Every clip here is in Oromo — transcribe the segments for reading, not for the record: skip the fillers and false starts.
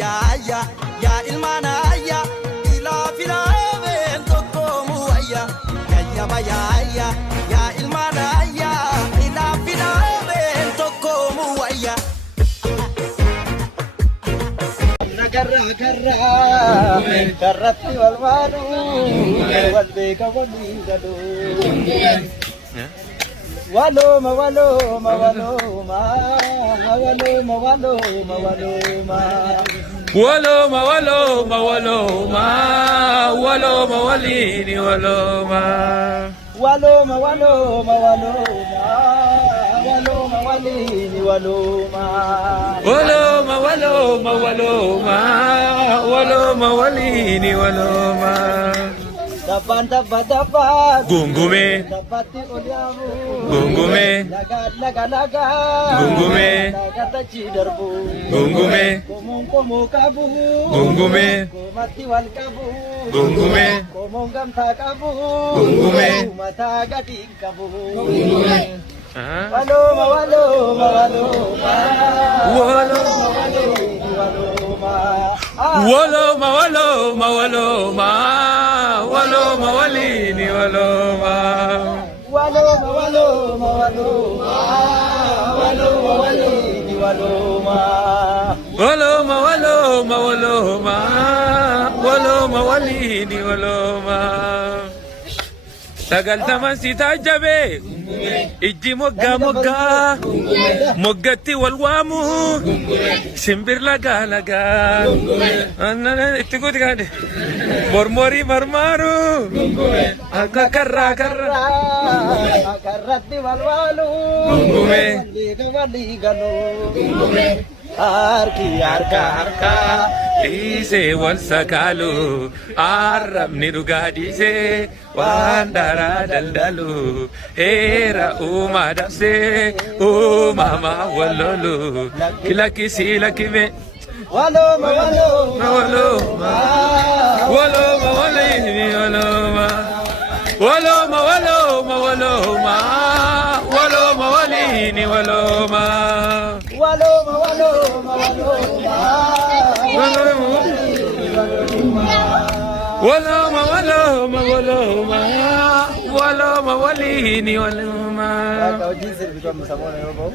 Ya ya ilmana ya ila fila vento como ya ya ilmana ya ila fila vento como ya nagarra karratti walwalu walbe kawali gado walo ma walo ma walo ma walo ma walo ma walo ma walo ma walo ma walo ma walo ma walini walo ma walo ma walo ma walo ma walo ma walini walo ma walo ma walo ma walo ma walo ma walini walo ma dapat gungume dapati olyamu gungume laga gungume tachi darbu gungume komo kabu gungume mati wal kabu gungume gam tha kabu gungume mata gati kabu ah walo ma walo ma walo ma walo walo ma walo ma walo ma walo ma walo ma walini walo ma walo ma walo ma walo ma walo ma walini walo ma walo ma walo ma walo ma walo ma walini walo ma sagaltaman si tajabe ijji mogga moggatti walwaamu simbir laga annana itti guuti kaade mormori marmaru akka karra karratti walwalu gungume wali galo harka dhiise wal sakaalu arrabni dhugaa dhiise waan daraa daldalu heera uumaa dabse uumamaa wallolu lakkisi lakkime walo ma walo walo ma walo ma walini walo ma walo ma walo ma walo ma walo ma walini walo ma walo ma walo ma walo ma walo ma walo ma walo ma walo ma walini walo ma kau jinsi bikin bersama dengan bau.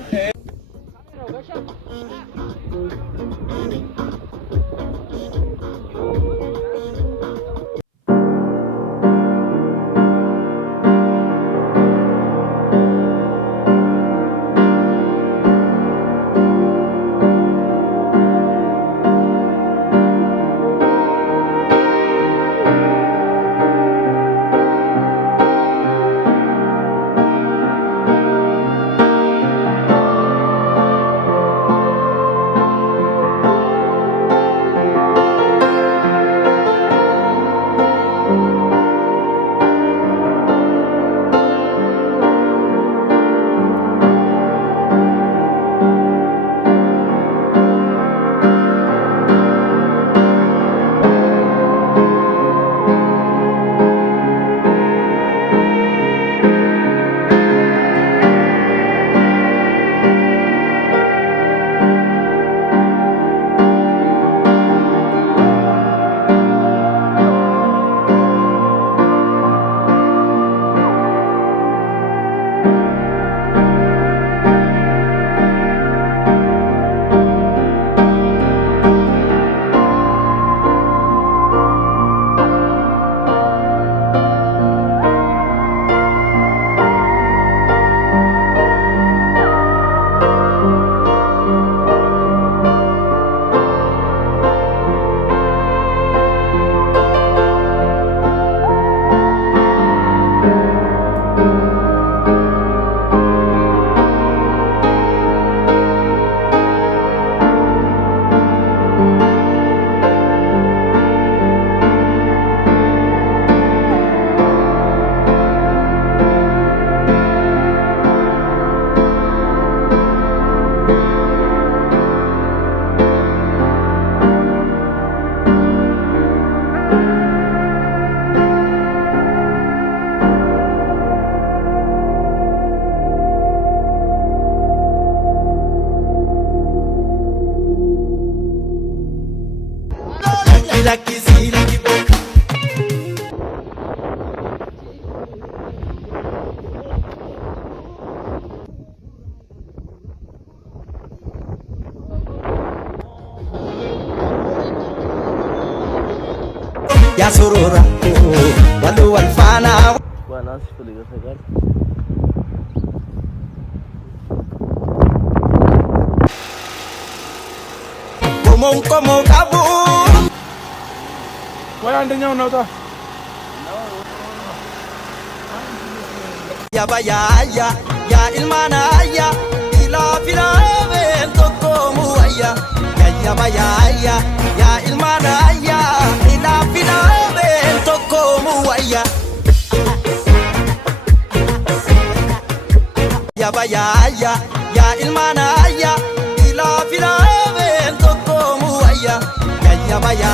yaa surura waloo wal faana. Bwana asifiwe sana. Como cabo. Wala andanya unauta. Ya baya ya ilmana ya ila fila bento como aya ya baya ya ilmana ya ila fila bento como aya ya baya ya ilmana ya ila fila bento como aya ya baya